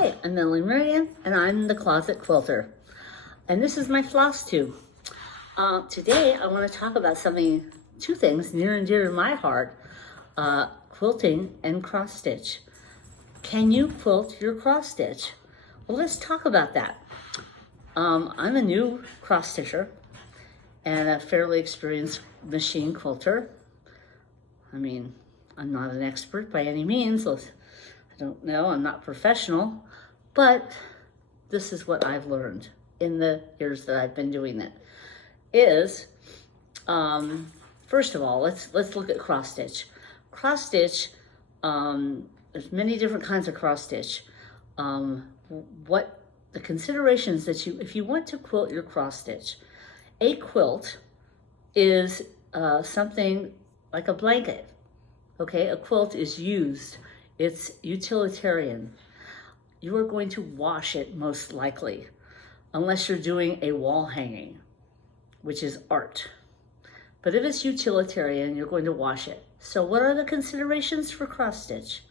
Hi, I'm Melanie Marian, and I'm the Closet Quilter. And this is my floss tube. Today, I want to talk about two things near and dear to my heart, quilting and cross stitch. Can you quilt your cross stitch? Well, let's talk about that. I'm a new cross stitcher and a fairly experienced machine quilter. I mean, I'm not an expert by any means. I don't know, I'm not professional, but this is what I've learned in the years that I've been doing it. First of all, let's look at cross stitch. Cross stitch, there's many different kinds of cross stitch. What the considerations that if you want to quilt your cross stitch, a quilt is something like a blanket. Okay, a quilt is used. It's utilitarian. You are going to wash it most likely, unless you're doing a wall hanging, which is art. But if it's utilitarian, you're going to wash it. So what are the considerations for cross stitch?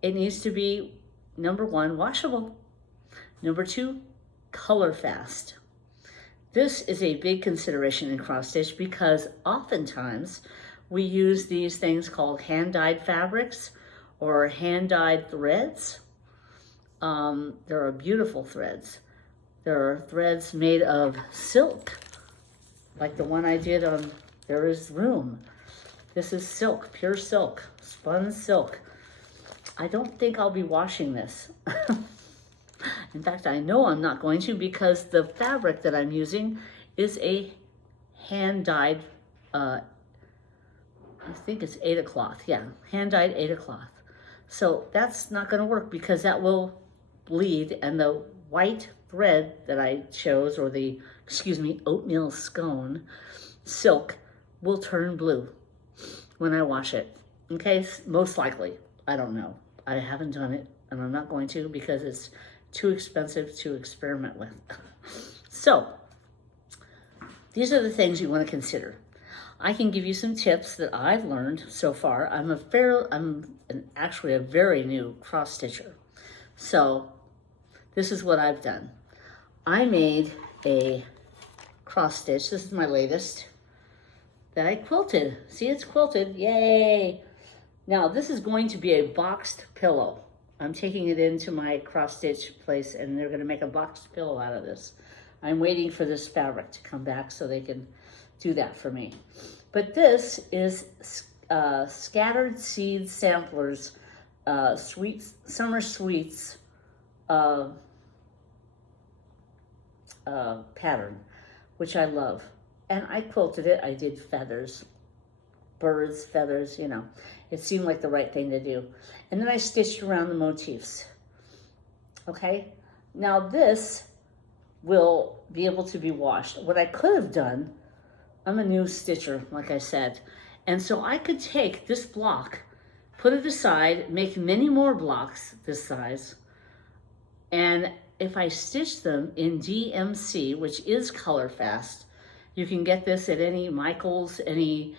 It needs to be, number one, washable. Number two, color fast. This is a big consideration in cross stitch because oftentimes we use these things called hand-dyed fabrics or hand-dyed threads. There are beautiful threads. There are threads made of silk, like the one I did on There Is Room. This is silk, pure silk, spun silk. I don't think I'll be washing this. In fact, I know I'm not going to because the fabric that I'm using is a hand-dyed, I think it's Aida cloth. Yeah, hand-dyed Aida cloth. So that's not going to work because that will bleed, and the white thread that I chose, or the, oatmeal scone silk, will turn blue when I wash it. Okay, most likely. I don't know. I haven't done it, and I'm not going to because it's too expensive to experiment with. So these are the things you want to consider. I can give you some tips that I've learned so far. I'm actually a very new cross stitcher. So this is what I've done. I made a cross stitch. This is my latest that I quilted. See, it's quilted, yay. Now this is going to be a boxed pillow. I'm taking it into my cross stitch place and they're gonna make a boxed pillow out of this. I'm waiting for this fabric to come back so they can do that for me. But this is Scattered Seed Samplers Summer Sweets pattern, which I love. And I quilted it. I did feathers, birds, feathers, you know. It seemed like the right thing to do. And then I stitched around the motifs. Okay? Now this will be able to be washed. What I could have done, I'm a new stitcher, like I said. And so I could take this block, put it aside, make many more blocks this size. And if I stitch them in DMC, which is color fast, you can get this at any Michael's, a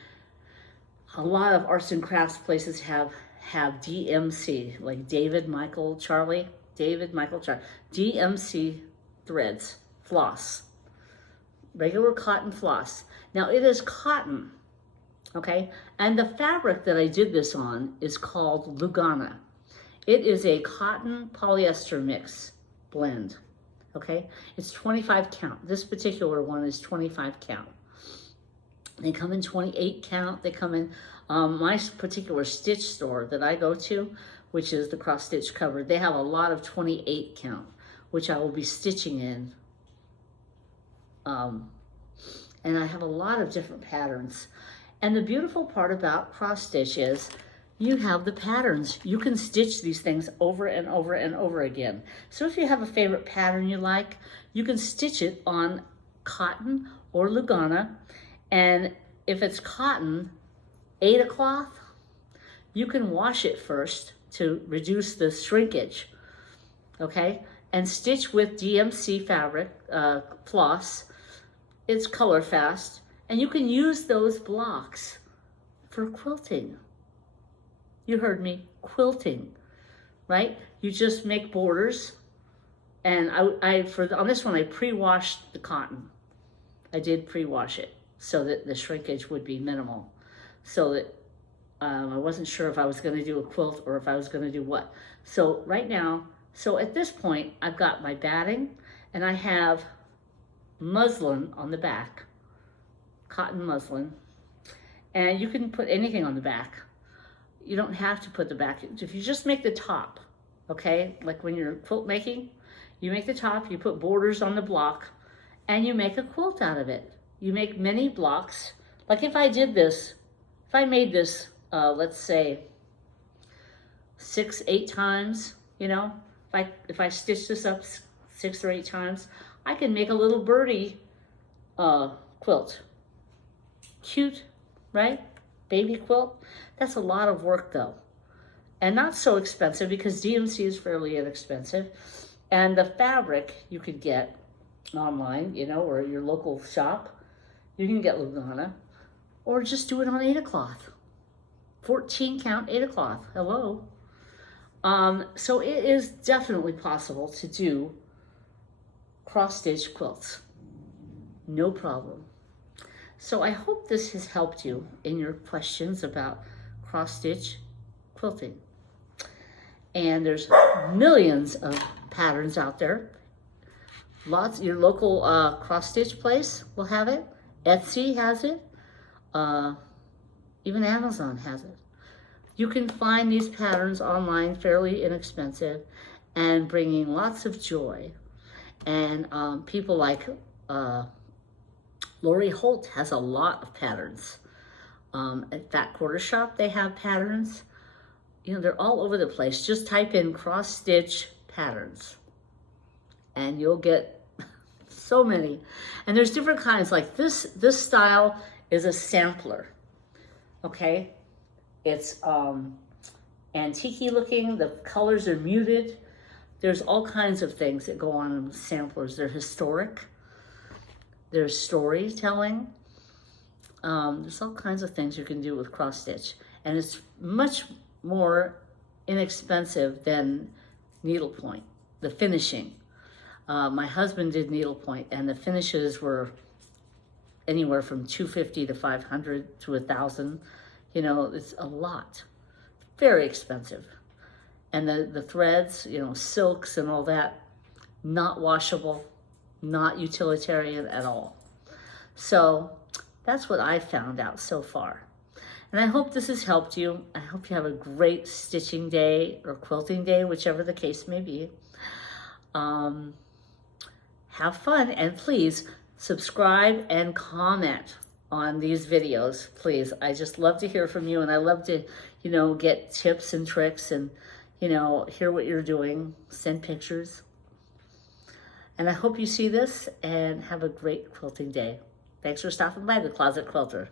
lot of arts and crafts places have DMC, like David, Michael, Charlie, DMC threads, floss, regular cotton floss. Now it is cotton, okay? And the fabric that I did this on is called Lugana. It is a cotton polyester mix blend, okay? It's 25 count. This particular one is 25 count. They come in 28 count. They come in my particular stitch store that I go to, which is the Cross Stitch Covered. They have a lot of 28 count, which I will be stitching in. And I have a lot of different patterns. And the beautiful part about cross stitch is you have the patterns. You can stitch these things over and over and over again. So if you have a favorite pattern you like, you can stitch it on cotton or Lugana. And if it's cotton, Aida cloth, you can wash it first to reduce the shrinkage, okay? And stitch with DMC fabric, floss. It's color fast, and you can use those blocks for quilting. You heard me, quilting, right? You just make borders. And on this one, I pre-washed the cotton. I did pre-wash it so that the shrinkage would be minimal. So that I wasn't sure if I was going to do a quilt or if I was going to do what. So right now, so at this point, I've got my batting and I have muslin on the back, cotton muslin. And you can put anything on the back. You don't have to put the back. If you just make the top, okay? Like when you're quilt making, you make the top, you put borders on the block, and you make a quilt out of it. You make many blocks. Like if I did this, if I made this, let's say 6, 8 times, you know, if I stitch this up 6 or 8 times, I can make a little birdie quilt. Cute, right? Baby quilt. That's a lot of work though. And not so expensive because DMC is fairly inexpensive. And the fabric you could get online, you know, or your local shop. You can get Lugana. Or just do it on Ada cloth. 14 count Ada cloth. Hello. So it is definitely possible to do cross-stitch quilts. No problem. So I hope this has helped you in your questions about cross-stitch quilting. And there's millions of patterns out there. Lots, your local cross-stitch place will have it. Etsy has it. Even Amazon has it. You can find these patterns online fairly inexpensive and bringing lots of joy. And people like Lori Holt has a lot of patterns. At Fat Quarter Shop, they have patterns. You know, they're all over the place. Just type in cross-stitch patterns and you'll get so many. And there's different kinds. Like this style is a sampler, okay? It's antique-y looking. The colors are muted. There's all kinds of things that go on in samplers. They're historic. There's storytelling. There's all kinds of things you can do with cross-stitch. And it's much more inexpensive than needlepoint, the finishing. My husband did needlepoint, and the finishes were anywhere from $250 to $500 to $1,000. You know, it's a lot. Very expensive. And the threads, you know, silks and all that, not washable, not utilitarian at all. So that's what I found out so far. And I hope this has helped you. I hope you have a great stitching day or quilting day, whichever the case may be. Have fun, and please subscribe and comment on these videos, please. I just love to hear from you, and I love to, you know, get tips and tricks and, you know, hear what you're doing, send pictures. And I hope you see this and have a great quilting day. Thanks for stopping by the Closet Quilter.